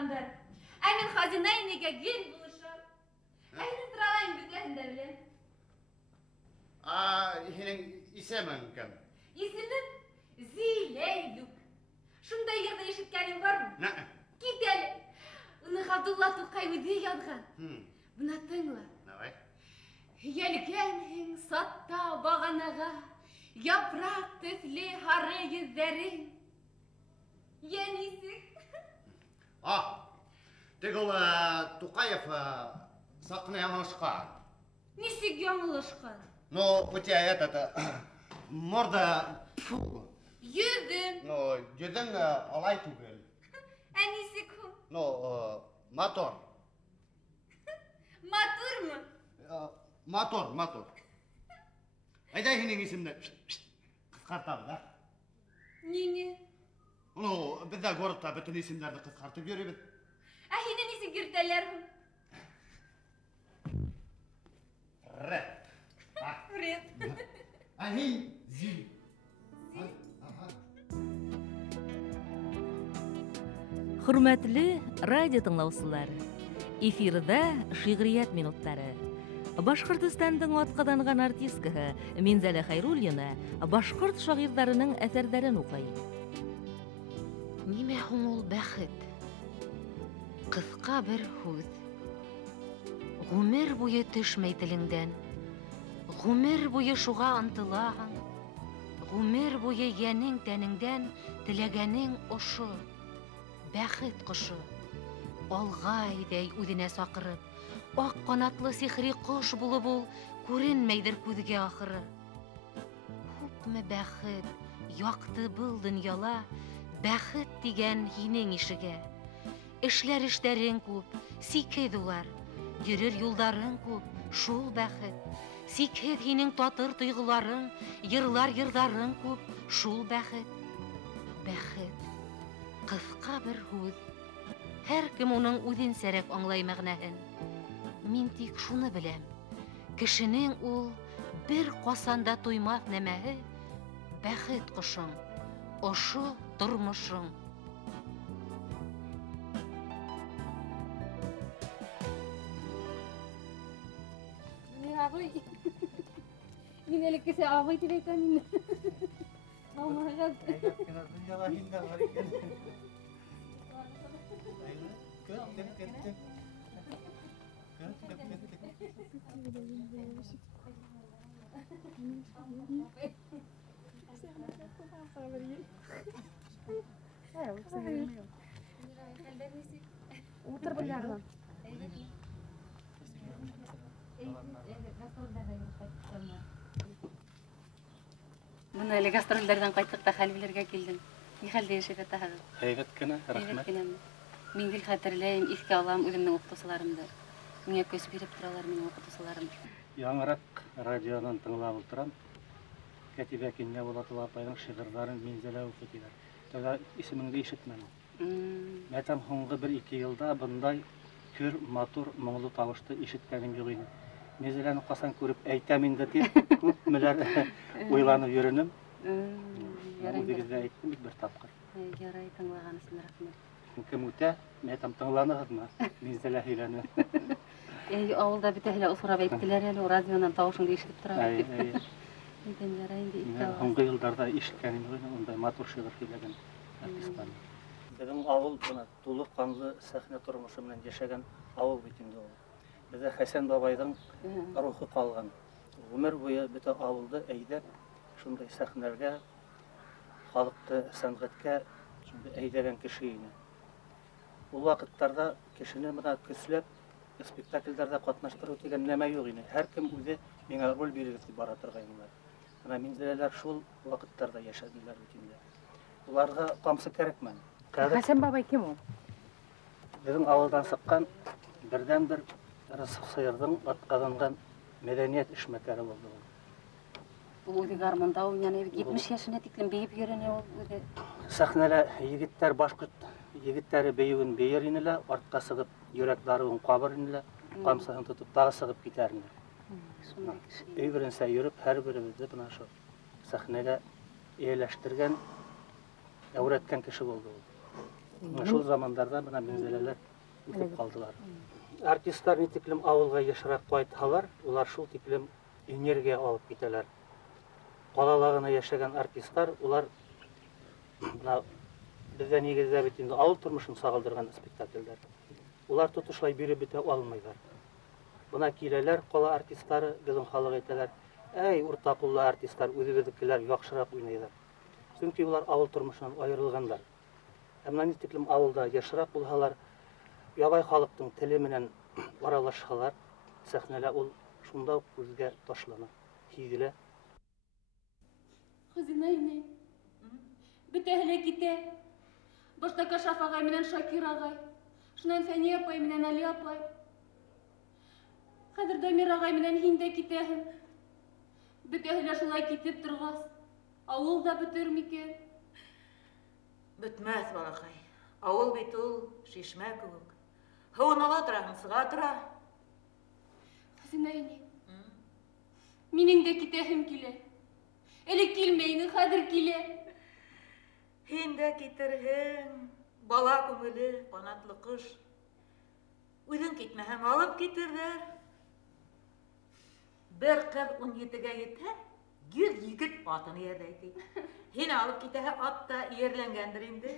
торгандар. Әмен хазина инеге гел булышып. Әйне тұралайын бүтәһендә белән. Һинең исемең кем? Исемем Зиләйлүк. Шундай ердә ишеткәнең бармы? Кит әле. Уны Габдулла Тукай үзе язган. Буна тыңла. Давай. Йәлгәнһең сатта баганага, япрак төсле һары йөзләрең. Йәнисең. Тек ул Тукаев сакны яңылышкан. Нисек яңылышкан? Ну, у тебя это морда... Йөзең. Ну, йөзең алай түгел. Ә нисек ул? Ну, мотор. Матурмы? Мотор. Айда һинең исемне кыскартабыз, да? Ниңе? Ну, бездә городта бөтен исемнәрне кыскартып йөрибез. Ә һине нисек йөртәләр? Рет. Рет. Ә һин Зил. Хөрмәтле радио тыңлаучылар, эфирдә шигърият минуттары. Башкортстандың атказанган артисткаһы Минзәлә Хәйруллина башкорт шагыйрьләренең әсәрләрен укый. Нимә һуң ул бәхет? Кыска бер һүз. Гомер буе төшмәй телеңдән. Гомер буе шуга ынтылаһың. Гомер буе янең тәнеңдән теләгәнең ошы. Бәхет кошы. Алга идәй үҙенә сакырып. Ак канатлы сихри кош булып ул күренмәйдер күҙгә ахыры. Күпме бәхет яҡты был донъяла, бәхет тигән һинең ишегә. Эшләрештәрең күп, сикһеҙ улар. Йөрөр юлдарың күп, шул бәхет. Сикһеҙ һинең татыр тойғоларың, йырлар йырҙарың күп, шул бәхет. Бәхет. Ҡыҫҡа бер һүҙ. Һәр кем уның үҙенсәрәк аңлай мәғнәһен. Мин тик шуны беләм. Кешенең ул бер ҡасанда туймаҫ нәмәһе бәхет ҡошоң, ошо тормошоң. Ağay. Yine elektrisi ağay direkten yine. Allah'a gaz. Otur bir yerden. Bunu öyle gastrollerden kaytık da hal bilirge geldim. Ne halde yaşayıp atahadı? Hayret kına, rahmet. Min bil hatırlayayım, ilk alam özümden okutusularımdı. Mine köz berip turalar mening okutusularım. Яңыраҡ радионан тыңлап ултырам. Кәтибә Кинйә Булатова апайның шиғырҙарын Минзәлә укыталар. Тәүҙә исемеңде ишетмәнем. Мәтәм һуңғы 1-2 йылда бындай көр, матур, моңло тауышты ишеткәнем юҡ ине. Минзәләне ҡасан күреп әйтәм инде дип күпмеләр уйланып йөрөнөм. Үҙегеҙгә әйттем бит бер тапҡыр. Ярай, тыңлаған өсөн рәхмәт. Кем үтә? Мәтәм тыңланығыҙмы? Минзәлә һөйләне. Ауылда бөтәһе лә осрап әйттеләр әле, радионан тауышыңды ишетеп тора дип. Һуңғы йылдарҙа ишеткәнем юҡ ине ундай матур шиғыр һөйләгән артистларны. Беҙҙең ауыл тулы ҡанлы сәхнә тормошо менән йәшәгән ауыл бит инде ул. Беҙҙә Хәсән бабайҙың рухы ҡалған. Ғүмер буйы бөтә ауылды әйҙәп, шундай сәхнәләргә, халыҡты сәнғәткә әйҙәгән кеше ине. Ул ваҡыттарҙа кешене бына көсләп спектакльдәрҙә ҡатнаштырыу тигән нәмә юҡ ине. Һәр кем үҙе миңә роль бирегеҙ дип бара торғайнылар. Бына Минзәләләр шул ваҡыттарҙа йәшәнеләр бит инде. Уларға ҡамсы кәрәкмәне. Хәсән бабай кем ул? Беҙҙең ауылдан сыҡҡан берҙән-бер Рысҡ сыйырҙың атҡаҙанған мәҙәниәт эшмәкәре булды ул. Ул үҙе гармунда уйнаны, 70 йәшенә тиклем бейеп йөрөнө ул үҙе. Сәхнәлә егеттәр башҡорт егеттәре бейеүен бейер ине лә, артҡа сығып йөрәк дарыуын ҡабыр ине лә, ҡамсыһын тотоп тағы сығып китәр ине. Өй беренсә йөрөп, һәр беребеҙҙе бына шул сәхнәгә эйәләштергән, әүрәткән кеше булды ул. Шул замандарда мына мензелелер үтеп калдылар. Артистлар ни тиклем авылга ешрак кайтһалар, улар шул тиклем энергия алып китәләр. Калалагына яшәгән артистлар, улар мына бездә нигездә бит инде авыл тормышын сагылдырган спектакльләр. Улар тотышлай биреп бетә алмыйлар. Бuna киләләр, кала артистлары, безнең халык әйтәләр, "Әй, уртакуллы артистлар, үзебезнекеләр яхшырак уйныйлар." Чөнки улар авыл тормышынан аерылгандар. Әмма ни тиклем авылда яшырак булһалар, ябай халыктың теле менән аралашһалар, сәхнәлә ул шунда ук күзгә ташлана, һизелә. Хәзинә, бөтәһе китә. Башта Кашаф агай менән Шакир агай, шуннан Фәния апай менән Али апай. Хәзер Дамир агай менән һин дә китәһең. Бөтәһе шулай китеп торгас, авыл да бөтер микән? Бөтмәс, балакай. Авыл бит ул шишмә кебек. Һуын ала тора, сыга тора. Хәзинә, минең дә китәһем килә. Элек килмәйне, хәзер килә. Һин дә китерһең. Бала күңеле, канатлы кыш. Үҙең китмәһәң, алып китерҙәр. Бер кыз 17-гә етһә, 100 егет атын эйәрләй. Һин алып китәһә, ат та эйәрләнгәндер инде.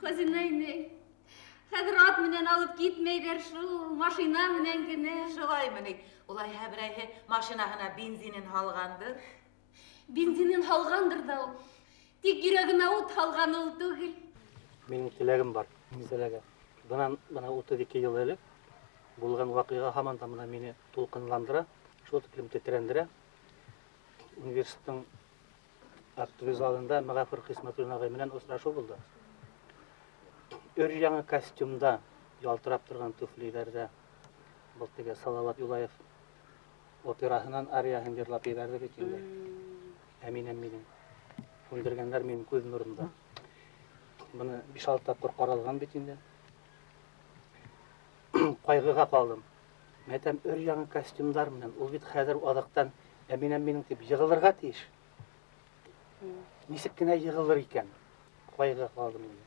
Хәзинә, хәзер ат менән алып китмәйҙәр шул, машина менән генә. Шулаймы? Улайһа берәйһе машинаһына бензинын һалғандыр. Бензинын һалғандыр да ул. Тик йөрәгенә ут һалған ул түгел. Минең теләгем бар, Мизеләгә. Бына 32 ел элек булган вакыйга һаман да мына мине тулкынландыра, шул тиклем тетрәндерә. Университеттың актовый залында Мәғәфер Хисмәтуллин агай менән очрашу булды. Өр-яңы костюмда, ялтырап торган туфлиләрдә был теге Салават Юлаев операһынан арияһын йырлап ебәрде бит инде. Әминәм минең. Күндергәннәр минең күз нурымда. Буны 5-6 тапкыр каралган бит инде. Кайгыга калдым. Мәтәм өр-яңы костюмдар менән, ул бит хәзер адактан Әминәм минең дип йыгылырга тиеш. Нисек кенә йыгылыр икән? Кайгыга калдым инде.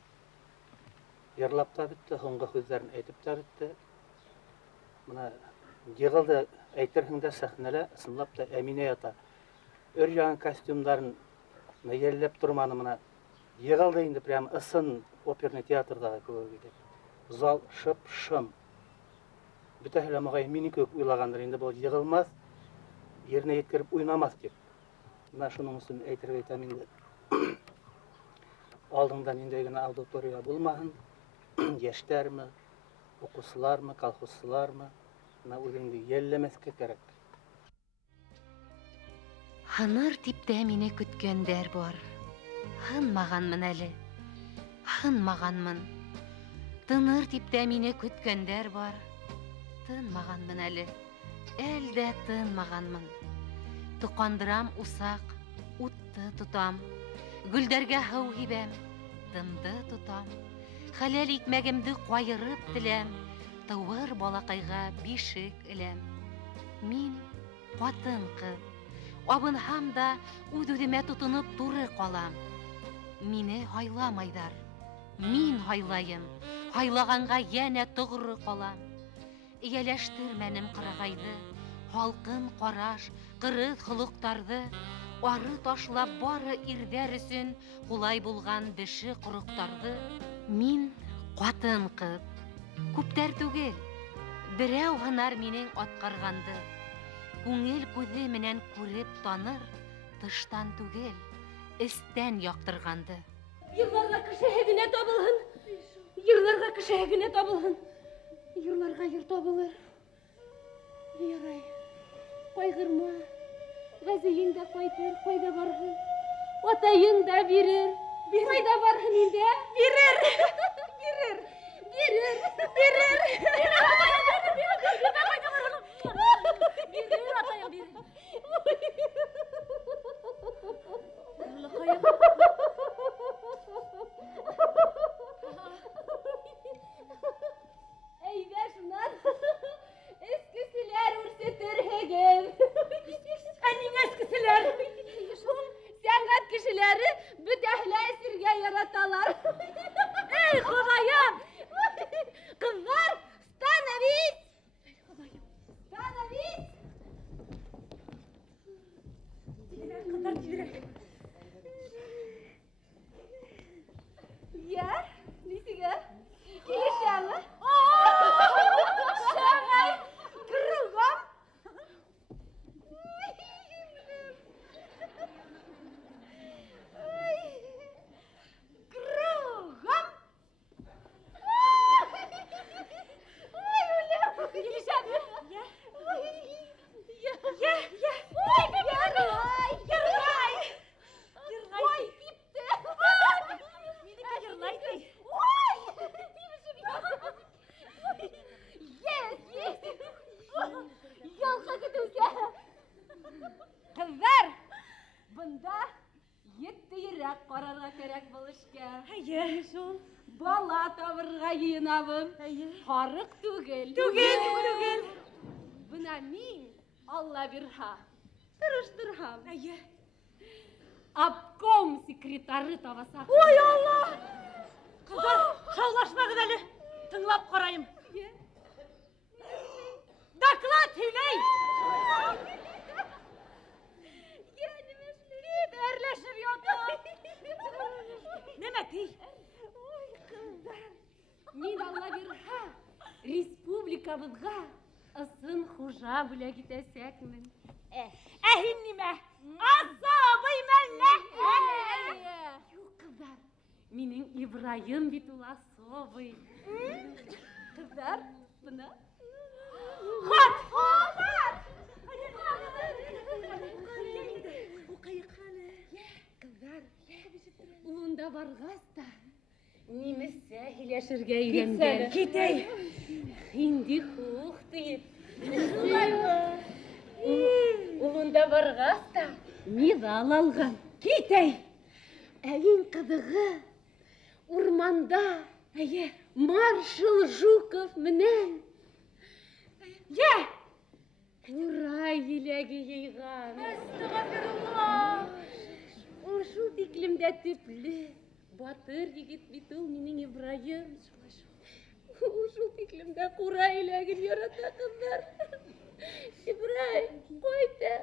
Йырлап та битте, һуңгы сүзләрен әйтеп тә битте. Мына йыгылды, әйтерһең дә сәхнәлә, ысынлап та Әминә ята. Өр-яңы костюмдарын мәйәлләп торманы мына. Йыгылды инде прям ысын оперный театрдагы кебек. Зал шып-шым. Бөтәһе лә мөгай мине кебек уйлагандыр инде, бу йыгылмас, yerine yetkirip uynamaz diye. Ben şunun için әйтергә итәм инде. Алдыңдан инде генә аудитория булмаһын. Яшьтәрме, укучылармы, колхозчылармы, мына үзеңне йәлләмәскә кирәк. Ханыр типтә мине көткәндәр бар. Хынмаганмын әле. Хынмаганмын. Тыныр типтә мине көткәндәр бар. Тынмаганмын әле. Әлдә тынмаганмын. Тукандырам усак, утты тутам. Гүлдәргә һыу һибәм, тымды тутам. Хәләл итмәгемде кайырып теләм. Тыуыр балакайга бишек эләм. Мин катын кыз. Абынһам да үз-үземә тотынып туры калам. Мине хайламайдар. Мин хайлайым. Хайлаганга янә тугры калам. Ияләштермәнем кырагайды. Халкын караш, кырыс холыктарды, ары ташлап бары ирдәр өсөн кулай булган беше курыктарды. Мин катын кыз. Күптәр түгел. Берәү гынар минең аткарганды. Күңел күзе менән күреп таныр, тыштан түгел, эстән яктырганды. Йырларга кешеһе генә табылһын. Йырларга кешеһе генә табылһын. Йырларга йыр табылыр. Ярай. Кайгырма. Газиең дә кайтыр, кайда барһын? Атайың да бирер. Кайда барһын инде? Бирер. Бирер. Бирер. Бирер. Сәнгать кешеләре бөтәһләр сиргә яраталар. Ey Xudayım! Kızlar, становись! Становись! Kızlar tüyürek. Ya, nesiga? Kelişemi? Şangay, kırılgam. Kırılgam. Kelişemi? Kızlar, bunda yetti yürek qararga kerak bo'lishga. Şol. Bala tavırga yığınabım. Harık tugel. Tugel. Buna min Allah birha. Tırıştırham. Abkom sekretari tavasa. Oy Allah! Kızlar, şallaşmağız әлі. Тыңлап қарайым. Доклад сөйлей! Әрләшіп ятам. Неме тей? Ой, кыздар. Мен алла бірха, республикамызға ысын хужа бүләк итәсәкмін. Әһин неме? Азабый мәллә! Юк, кыздар. Менің Ибрайым бит ул особый. Кыздар, бұна? Хат! Хат! Kızlar, uğunda varğazda nemese hileşirge eğlengen. Gitey. Hindi huğ deyip. Uğunda varğazda medal algan. Gitey. Әйін қыдығы урманда Маршал Жуков менен. Ура, еләге ейған. Әстағфирулла. Ошу биклімдә төплі. Батыр егет бит ул минең Ибрайым. Ошу биклімдә кура еләген ярата кызлар. Ибрай, кайда?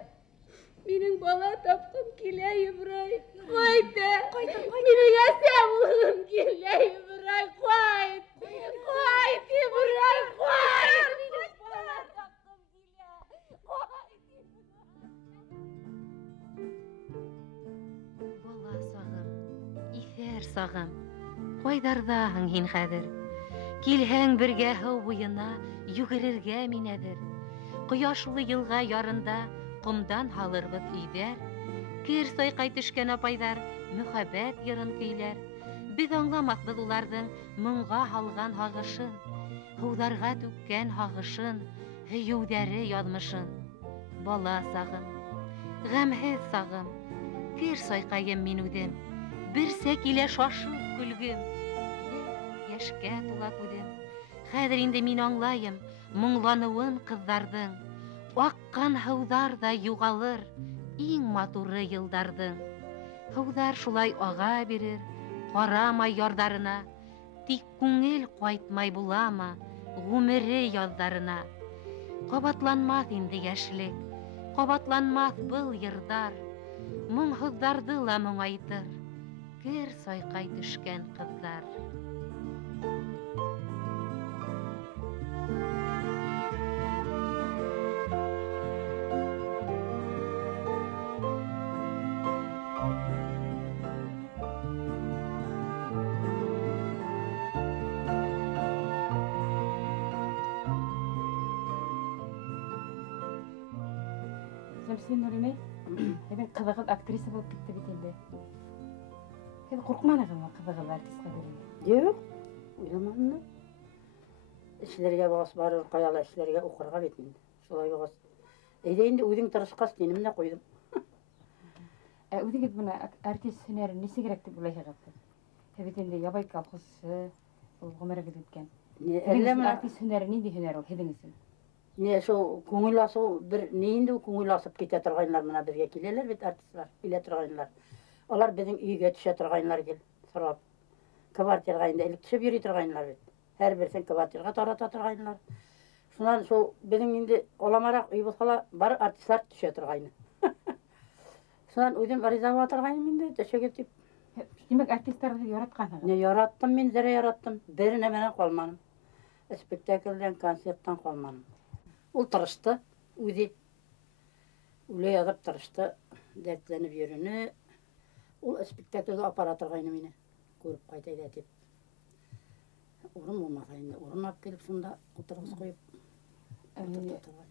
Минең бала тапкым килә, Ибрай. Кайда? Минең әсәм улым килә, Ибрай. Кайда? Кайда, Ибрай, кайда? Минең бала тапкым килә. Бала сағым, ифәр сағым, кайдардаһың һин хәҙер? Килһәң бергә һыу буйына, йүгерергә мин әҙер. Ҡояшлы йылға ярында ҡомдан һалырбыҙ өйҙәр. Кер сайҡай төшкән апайҙар мөхәббәт йырын көйләр. Беҙ аңламаҫбыҙ уларҙың моңға һалған һағышын, һыуҙарға түккән һағышын, һөйөүҙәре яҙмышын. Бала сағым, ғәмһеҙ сағым, кер сайҡайым мин үҙем, берсә килә шашып көлгөм. Йәшкә тула күҙем, хәҙер инде мин аңлайым моңланыуын ҡыҙҙарҙың. Аҡҡан һыуҙар ҙа юғалыр иң матуры йылдарҙың. Һыуҙар шулай аға бирер, ҡарамай ярҙарына, тик күңел ҡайтмай буламы ғүмере яҙҙарына. Ҡабатланмаҫ инде йәшлек, ҡабатланмаҫ был йырҙар, моңһоҙҙарҙы ла моңайтыр кер сайҡай төшкән ҡыҙҙар. Сәмсин Нуримей, һеҙҙең ҡыҙығыҙ актриса булып китте бит инде. Һеҙ ҡурҡманығыҙмы ҡыҙығыҙ артистҡа бирергә? Юҡ, уйламаным. Эшләргә бағас барыр, ҡаяла эшләргә уҡырға бит инде. Шулай бағас. Әйҙә инде үҙең тырышҡас, тинем дә ҡуйҙым. Үҙегеҙ бына артист һөнәрен нисегерәк дип уйлайһығыҙ? Һеҙ бит инде ябай колхозсы, ул ғүмерегеҙ үткән. Һеҙҙең артист һөнәре ниндәй һөнәр ул һеҙҙең өсөн? Не, шул күңел асыу, ни инде күңел асып китә торғайнылар мына бергә киләләр бит артистлар, килә торғайнылар. Алар беҙҙең өйгә төшә торғайнылар гел, сорап. квартираға енді элек түсіп йөри тұрғайнылар бит. Һәр берсен квартираға тарата тұрғайнылар. Шунан шул безнең инде оламарак үй булсала бар артистлар төшә тұрғайны. Шунан үзем аризага тұрғайным инде төшәгә дип. Демәк, артистларны яраткансың. Не яраттым мин, зәре яраттым. Бер нәмәдән калманым. Спектакльдән, концерттан калманым. Ул тырышты, үзе. Үле язып тырышты, дәртләнеп йөрүне. Ул спектакльгә апара торгайны мине. Күреп кайтайда дип. Урын булмаса инде, урын алып килеп шунда утыргыз куеп.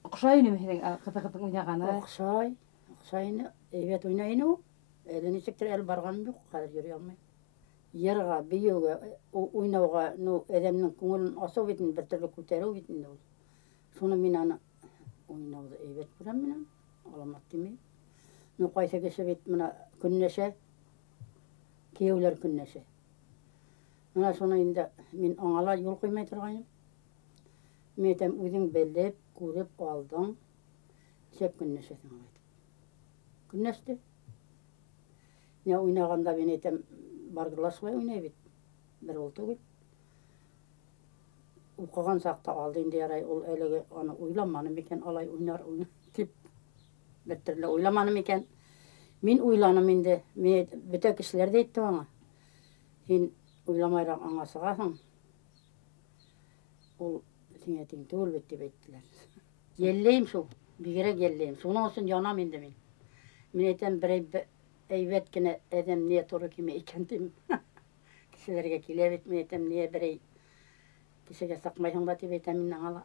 Охшай инеме һинең кызыгып уйнаганы? Охшайны, әйбәт уйнайны ул. Әле ничектер әле барганым юк, хәзер йөри алмыйм. Ярга, биюгә, уйнауга, әдәмнең күңелен асу бит, бер төрле күтәрү бит инде ул. Шуны мин аны уйнауды әйбәт күрәм мин. Аламат димәйм. Кайсы кеше бит менә көннәшә, кияүләр көннәшә. Менә шуны инде мин аңала юл куймай торгайным. Мин әйтәм, үзең белеп, күреп алдың, шәп көннәшәсең алай. Көннәште. Ne oynaganda ben etem bargılaşmay oynay bit. Bir ol түгел. Укыган сакта алды инде ярай, ул әлеге аны уйламаным икән, алай уйнар дип бер төрле уйламаным икән. Мин уйланым инде, мен бөтә кешеләр дә әйтте аңа. Син уйламайрак аңа сыгасың. Ул сиңа тиң түгел бит дип әйттеләр. Йелләйм шул, бигрәк йелләйм. Шуның өчен янам инде мин. Мин әйтәм, бер әйбәт кенә әдәм не туры киме икән дим. Кешеләргә килә бит, мен әйтәм, не берәй кешегә сакмайсың да дип әйтәм мин аңа.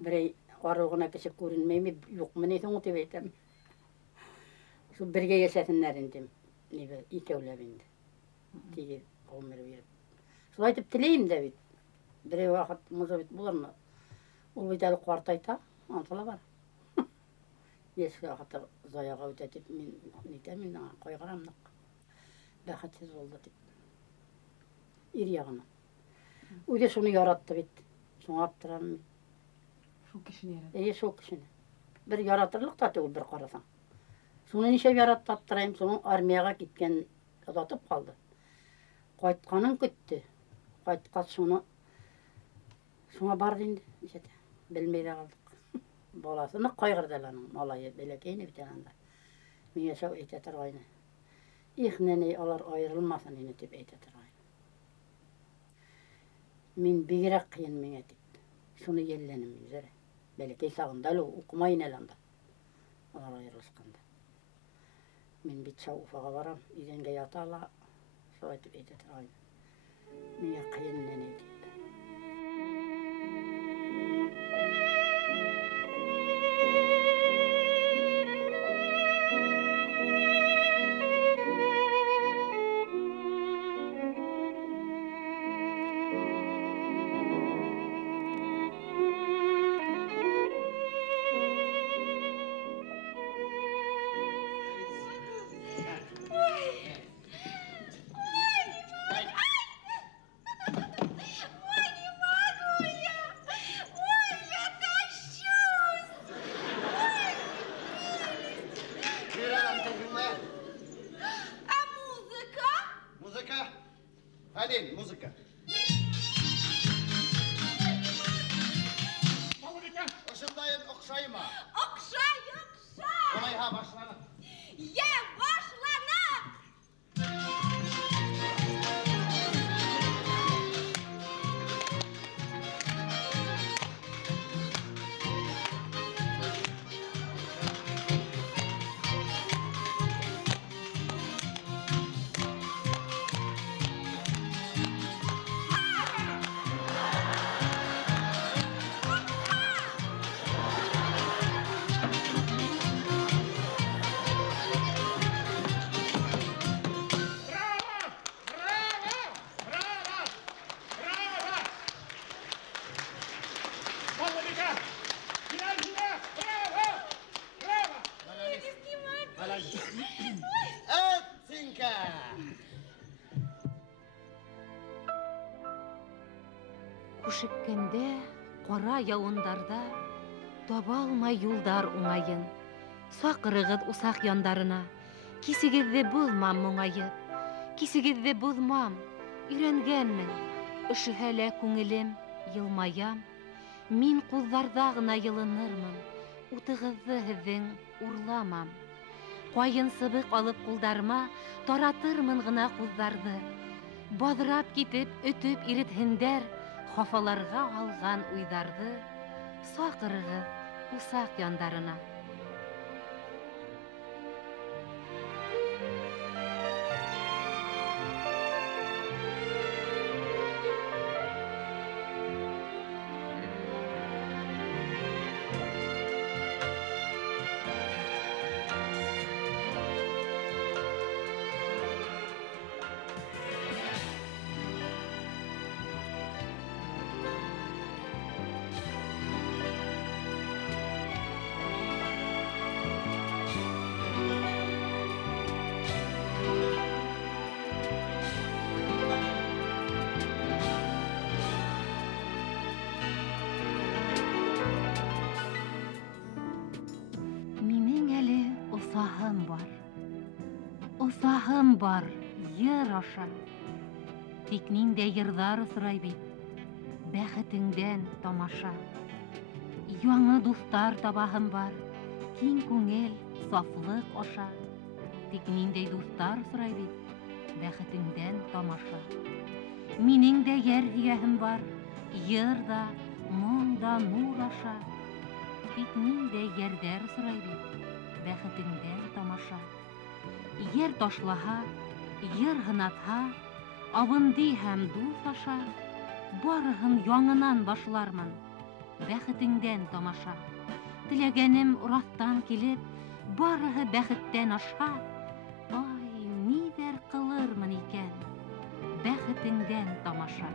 Берәй арыгына кеше күренмәйме, юкмы ни соң дип әйтәм. Шул бергә яшәсеннәр инде. Ни бер икәүләп инде. Диге гомер биреп. Шулай дип теләйм дә бит. Берәй вакыт муза бит булырмы? Ул бит әле картайта, антала бар. Яшьле вакытта заяга үтә дип мин әйтәм, мин кайгырамнык. Бәхетсез булды дип. Ир ягына. Үзе шуны яратты бит. Шуңа аптырам. Шул кешене яратты. Шул кешене. Бер яратырлык та түгел, бер карасаң. Шуны ничә яратты аптырайм, шуның армияга киткән озатып калды. Кайтканын көтте. Кайткач шуны шуңа барды инде, ничәтә. Белмәй дә калдык. Баласыны кайгырдылар аның малайы бәләкәйне бит анда. Миңа шау әйтә торгайны. Их, нәни, алар аерылмасын инде дип әйтә торгайны. Мин бигрәк кыен миңа дип. Шуны йелләнем үзәре. Бәләкәй сагында ул укымай нәләндә. Алар аерылышканда. Мин бит шау Уфага барам, идәнгә ята ала, шулай дип әйтә торгайны. Миңа кыен нәни дип. Hadi muzika. Oşundayın, okşayma. Okşay, okşay. Olay ha başlanın. Ya başlanın. Күшеккәндә, кара явындарда, таба алмай юлдар уңайын. Сакырыгыз усак яндарына, кисегезде булмам моңайып, кисегезде булмам, Өйрәнгәнмен, өшөһә күңелем, йылмаям. Мин ҡуҙҙарҙа ғына йылынырмын, утығыҙҙы һеҙҙең урламам. Ҡайын сыбыҡ алып ҡулдарыма, таратырмын ғына ҡуҙҙарҙы. Баҙрап китеп, өтөп иретһендәр, хафаларға алған уйҙарҙы. Саҡырығыҙ усаҡ яндарына. Усаһым бар, йыр аша. Тик ниндә йырҙар осрай бит, бәхетеңдән тамаша. Яңы дуҫтар табаһым бар, киң күңел, сафлыҡ аша. Тик ниндәй дуҫтар осрай бит, бәхетеңдән тамаша. Минең дә йәр һөйәһем бар, йырҙа, моңда нур аша. Тик ниндәй йәрҙәр осрай бит, бәхетеңдән тамаша. Йәр ташлаһа, йыр һынатһа, абынды һәм дуҫ аша, барыһын яңынан башлармын, бәхетеңдән тамаша. Теләгәнем раҫтан килеп, барыһы бәхеттән аша. Ай, ниҙәр ҡылырмын икән, бәхетеңдән тамаша.